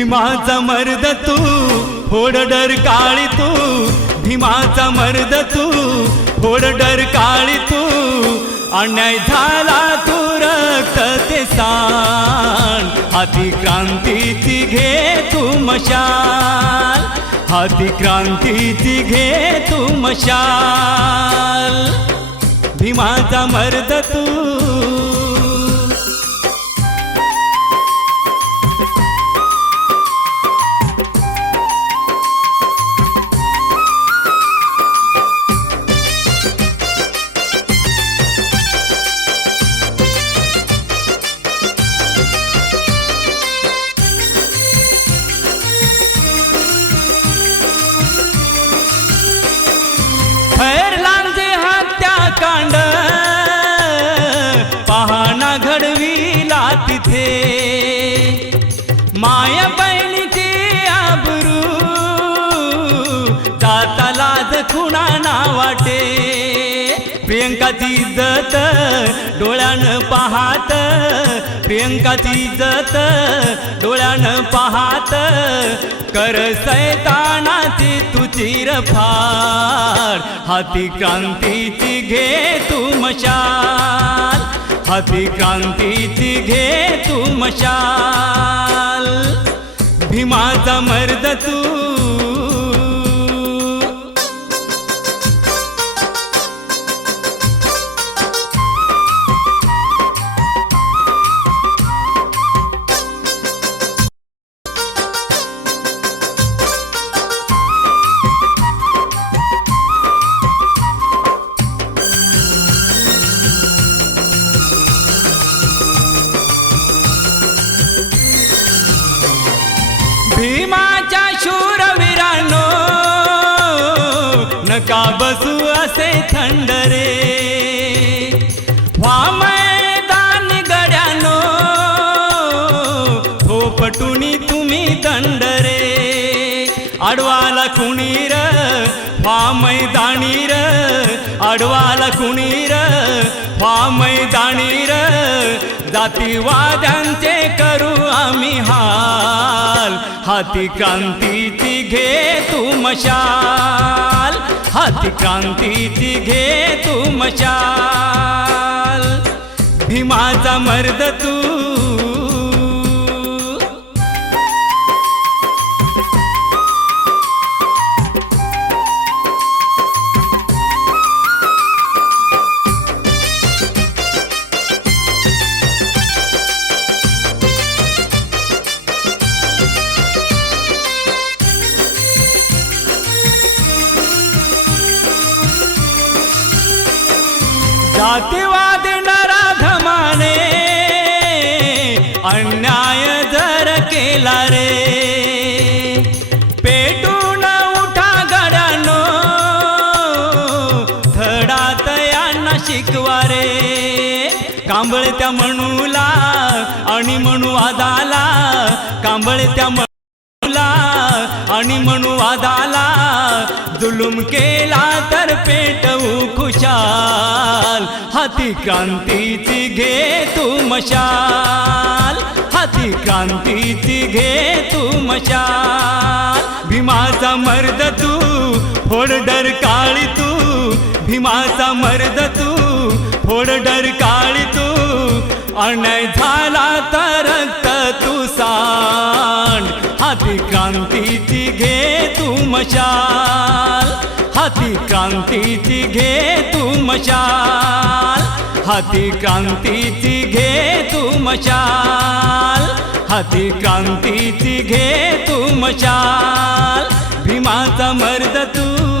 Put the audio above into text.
भीमाचा मर्द तू फोड डर काळी तू भीमाचा मर्द तू फोड डर काळी तू अन्याय झाला तू रक्त ते सांड हाती क्रांतीची घे तू मशाल हाती क्रांतीची घे तू मशाल. भीमाचा मर्द तू. जाता लाज खुणा ना वाटे. प्रियंकाची इज्जत डोळ्यानं पाहात. प्रियंकाची इज्जत डोळ्यानं पाहात. कर सैतानाची तू चिरफाड. हाती क्रांतीची घे तू मशाल. हाती क्रांतीची घे तू मशाल. भीमाचा मर्द तू भीमाच्या शूरवीरानो नका बसू असे थंड रे. मैदान गड्यानो हो पटुनी तुम्ही दंड रे. आडवाला कुणीर व्हा मैदानीर आडवाला कुणीर व्हा मैदानीर जातीवाद्यांचे करू आम्ही हा हाती क्रांतीची घे तू मशाल. हाती क्रांतीची घे तू मशाल. भीमाचा मर्द तू जातीवाद नराधमाने अन्याय जर केला रे. पेटून उठा गडानो धडात यांना शिकवा रे. कांबळत्या म्हणूला आणि म्हणू आदाला कांबळत्या म्हणूला आणि म्हणू आदाला जुलुम केला तर पेटवू खुशाल. हाती क्रांतीची घे तू मशाल. हाती क्रांतीची घे तू मशाल. भीमाचा मर्द तू फोडडर काळी तू. भीमाचा मर्द तू फोडडर काळी तू. अन्याय झाला तर रक्त तू सांड. हाती क्रांतीची घे तू मशाल. हाती क्रांतीची घे तू मशाल. हाती क्रांतीची घे तू मशाल. हाती क्रांतीची घे तू मशाल. भीमाचा मर्द तू